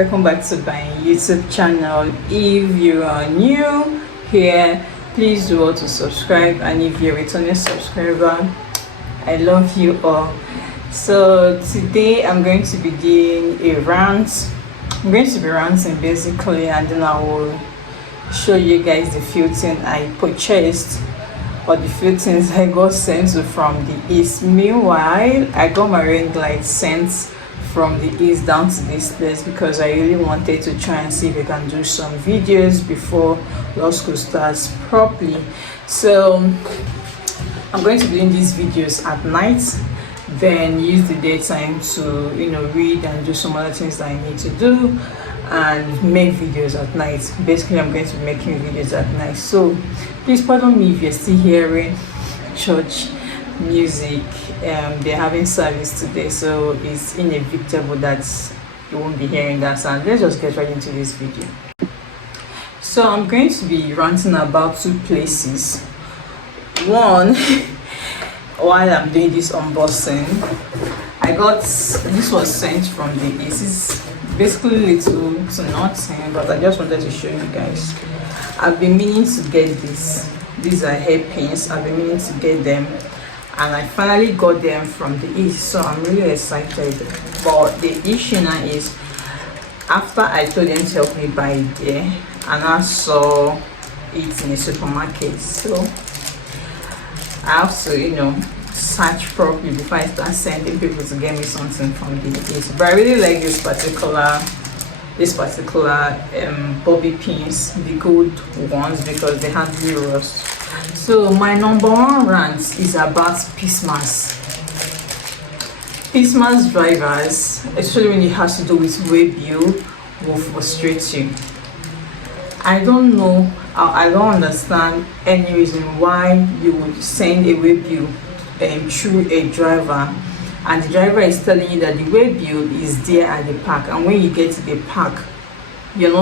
welcome back to my YouTube channel. If you are new here, please do all to subscribe, and if you're a returning subscriber, I love you all. So today I'm going to be doing a rant. I'm going to be ranting basically, and then I will show you guys the few things I purchased or the few things I got sent from the east. Meanwhile, I got my ring light sent from the east down to this place because I really wanted to try and see if I can do some videos before law school starts properly. So I'm going to be doing these videos at night, then use the daytime to read and do some other things that I need to do, and make videos at night. Basically, I'm going to be making videos at night. So please pardon me if you're still hearing church music. They're having service today, so it's inevitable that you won't be hearing that sound. Let's just get right into this video. So I'm going to be ranting about two places. One, while I'm doing this unboxing, I got this was sent from the east. It's basically little to nothing, but I just wanted to show you guys. I've been meaning to get this. These are hairpins. I've been meaning to get them, and I finally got them from the east, so I'm really excited. But the issue now is, after I told them to help me buy it there, and I saw it in a supermarket, so I have to search properly before I start sending people to get me something from the east. But I really like this particular bobby pins, the gold ones, because they have zeros. So my number one rant is about Christmas drivers, especially when it has to do with way bill, will frustrate you. I don't know, I don't understand any reason why you would send a way bill through a driver, and the driver is telling you that the way bill is there at the park, and when you get to the park, you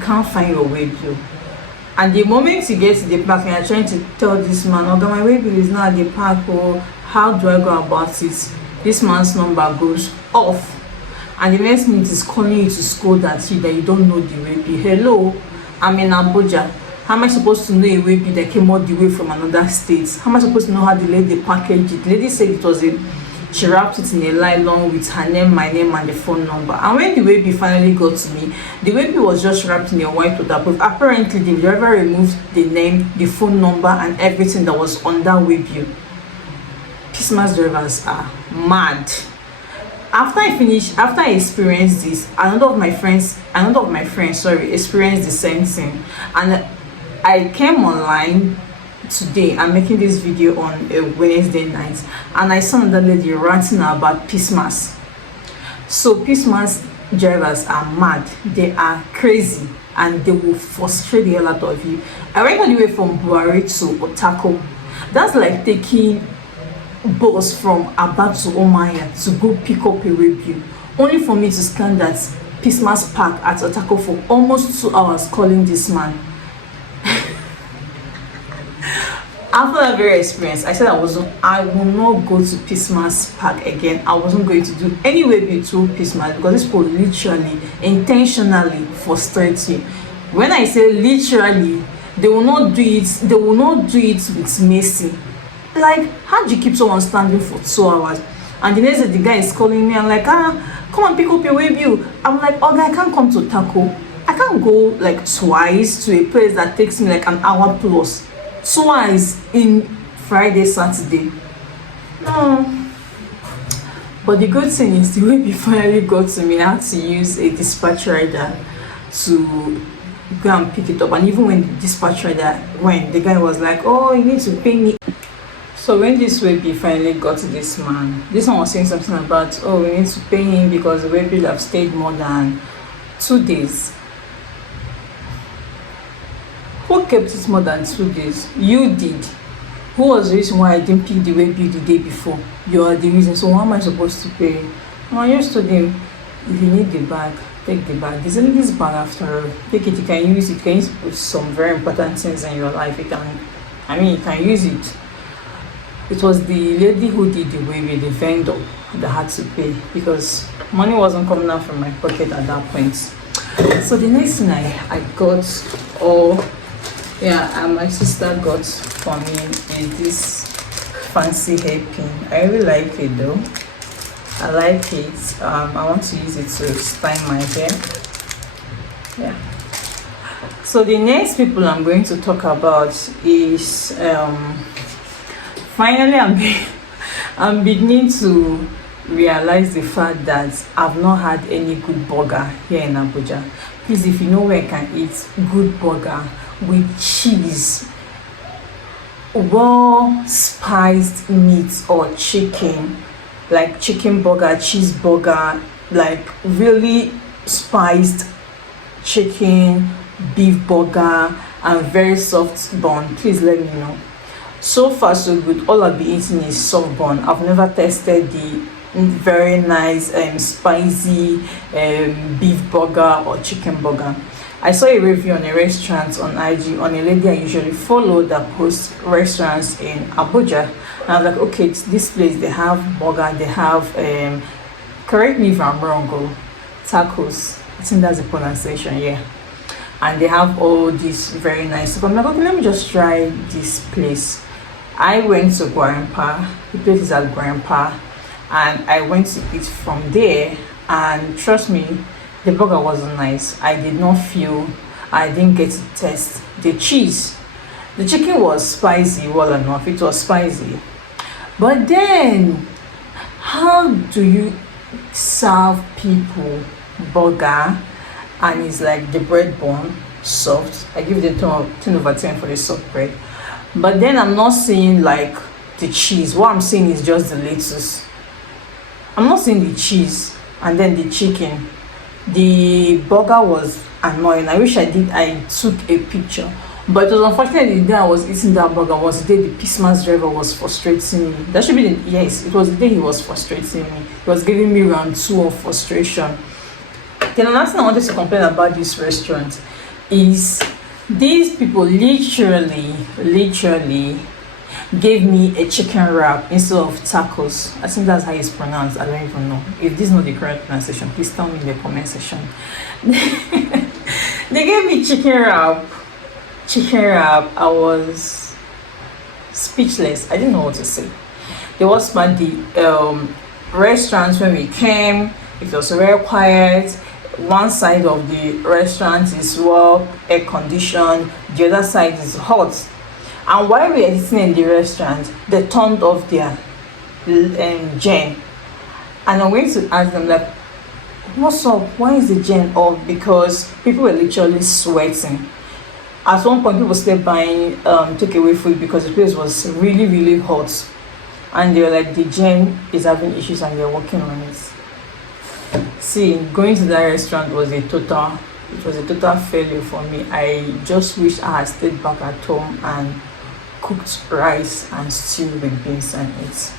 can't find your way bill. And the moment you get to the park and you're trying to tell this man, "Oh, my way bill is not at the park," or "How do I go about it?" This man's number goes off, and the next minute is calling you to scold at you that you don't know the way bill. Hello, I'm in Abuja. How am I supposed to know a way bill that came all the way from another state? How am I supposed to know how the lady packaged it? The lady said it was she wrapped it in a nylon with her name, my name, and the phone number. And when the way bill finally got to me, the way bill was just wrapped in a white waterproof. Apparently, the driver removed the name, the phone number, and everything that was on that way bill. Christmas drivers are mad. After I experienced this, another of my friends, experienced the same thing, and I came online today. I'm making this video on a Wednesday night, and I saw another lady ranting about Christmas. So Christmas drivers are mad, they are crazy, and they will frustrate the hell out of you. I went all the way from Buhari to Otako. That's like taking bus from Aba to Omaya to go pick up a way bill, only for me to stand at Christmas Park at Otako for almost 2 hours calling this man. After that very experience, I said I will not go to Christmas Park again. I wasn't going to do any way bill to Christmas, because this people literally, intentionally frustrate you. When I say literally, they will not do it. They will not do it with mercy. Like, how do you keep someone standing for 2 hours? And the next day, the guy is calling me. I'm like, come and pick up your way bill. I'm like, oh, I can't come to Taco. I can't go like twice to a place that takes me like an hour plus. Twice in Friday, Saturday. No. But the good thing is, the way bill finally got to me, I had to use a dispatch rider to go and pick it up. And even when the dispatch rider went, the guy was like, "Oh, you need to pay me." So when this way bill finally got to this man, this one was saying something about, "Oh, we need to pay him because the way bill have stayed more than 2 days." Who kept it more than 2 days? You did. Who was the reason why I didn't pick the way bill the day before? You are the reason. So why am I supposed to pay? No, I just told him, if you need the bag, take the bag. There's only this bag after all. Take it, you can use it. You can use some very important things in your life. You can use it. It was the lady who did the wavy, the vendor, that had to pay because money wasn't coming out from my pocket at that point. So the next thing I got, or yeah, my sister got for me is this fancy hairpin. I really like it though. I like it. I want to use it to style my hair. Yeah. So the next people I'm going to talk about is finally I'm beginning to realize the fact that I've not had any good burger here in Abuja. Please, if you know where I can eat good burger with cheese, well spiced meat or chicken, like chicken burger, cheeseburger, like really spiced chicken, beef burger, and very soft bun, please let me know. So far so good. All I've been eating is soft bun. I've never tested the very nice spicy beef burger or chicken burger. I saw a review on a restaurant on IG on a lady I usually follow that posts restaurants in Abuja, and I was like, okay, it's this place, they have burger, they have correct me if I'm wrong, tacos, I think that's the pronunciation, yeah, and they have all these very nice stuff. I'm like, okay, let me just try this place. I went to Guarimpa, the place is at Guarimpa, and I went to eat from there, and trust me, the burger wasn't nice. I didn't get to taste the cheese. The chicken was spicy, well enough, it was spicy. But then, how do you serve people burger and it's like the bread bun, soft? I give it a 10 over 10 for the soft bread. But then I'm not seeing like the cheese. What I'm seeing is just the lettuce. I'm not seeing the cheese and then the chicken. The burger was annoying. I wish I took a picture, but it was unfortunately the day I was eating that burger was the day the Pismas driver was frustrating me. That should be yes, it was the day he was frustrating me. He was giving me round 2 of frustration. Then another thing I wanted to complain about this restaurant is these people literally gave me a chicken wrap instead of tacos. I think that's how it's pronounced. I don't even know. If this is not the correct pronunciation, please tell me in the comment section. They gave me chicken wrap. I was speechless. I didn't know what to say. There was but the restaurant when we came, it was very quiet. One side of the restaurant is well air conditioned, the other side is hot. And while we were sitting in the restaurant, they turned off their gen. And I'm going to ask them, like, what's up? Why is the gen off? Because people were literally sweating. At one point, people still buying takeaway food because the place was really, really hot. And they were like, the gen is having issues and they're working on it. See, going to that restaurant was a total failure for me. I just wish I had stayed back at home and cooked rice and stew with beans and it.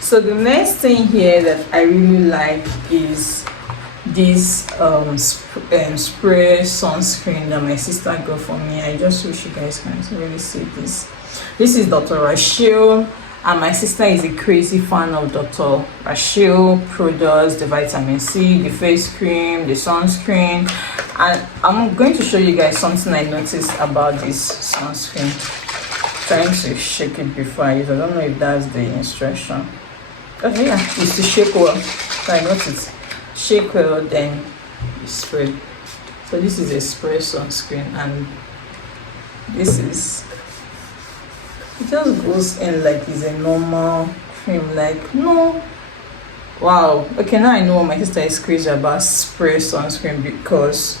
So the next thing here that I really like is this spray sunscreen that my sister got for me. I just wish you guys can really see this. This is Dr. Rachel, and my sister is a crazy fan of Dr. Rachel products, the vitamin C, the face cream, the sunscreen. And I'm going to show you guys something I noticed about this sunscreen. Trying to shake it before I use. I don't know if that's the instruction. Okay, yeah, it's to shake well. So I got it. Shake well, then you spray. So this is a spray sunscreen, and this is, it just goes in like it's a normal cream. Like, no, wow. Okay, now I know my sister is crazy about spray sunscreen because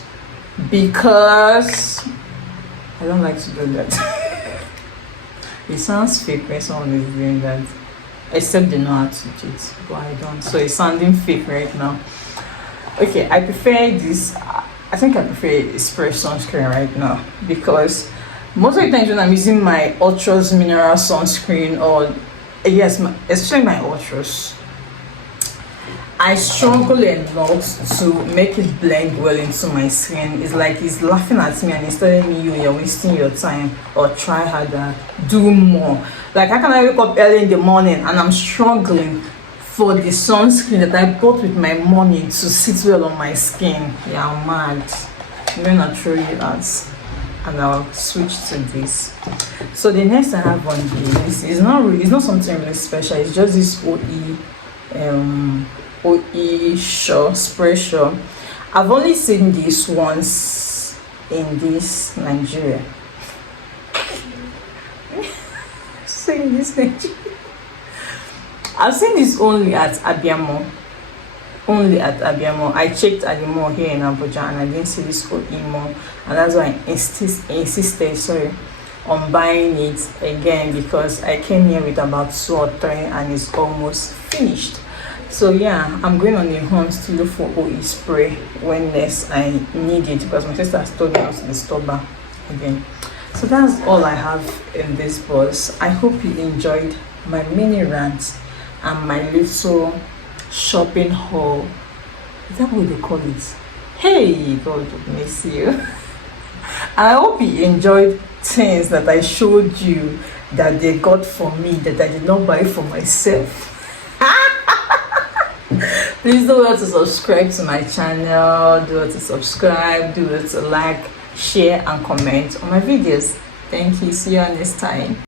I don't like to do that. It sounds fake when someone is doing that, except they know how to do it, but I don't. So it's sounding fake right now. Okay, I prefer this. I think I prefer a spray sunscreen right now because most of the times when I'm using my Ultras mineral sunscreen, or yes, especially my Ultras, I struggle a lot to make it blend well into my skin. It's like he's laughing at me and he's telling me, you're wasting your time, or try harder, do more. Like, how can I wake up early in the morning and I'm struggling for the sunscreen that I bought with my money to sit well on my skin? Yeah, I'm mad. I'm gonna throw you out and I'll switch to this. So the next I have on this is not something really special. It's just this OE spray show. I've only seen this once in this Nigeria. Seen this Nigeria. I've seen this only at Abiamo. Only at Abiamo. I checked at the mall here in Abuja and I didn't see this OE mall, and that's why I insisted on buying it again, because I came here with about 2 or 3 and it's almost finished. So yeah, I'm going on a hunt to look for OE spray when next I need it, because my sister has told me I to store back again. So that's all I have in this box. I hope you enjoyed my mini rant and my little shopping haul. Is that what they call it? Hey, God bless you. And I hope you enjoyed things that I showed you that they got for me that I did not buy for myself. Please do well to subscribe to my channel, do well to subscribe, do well to like, share and comment on my videos. Thank you. See you next time.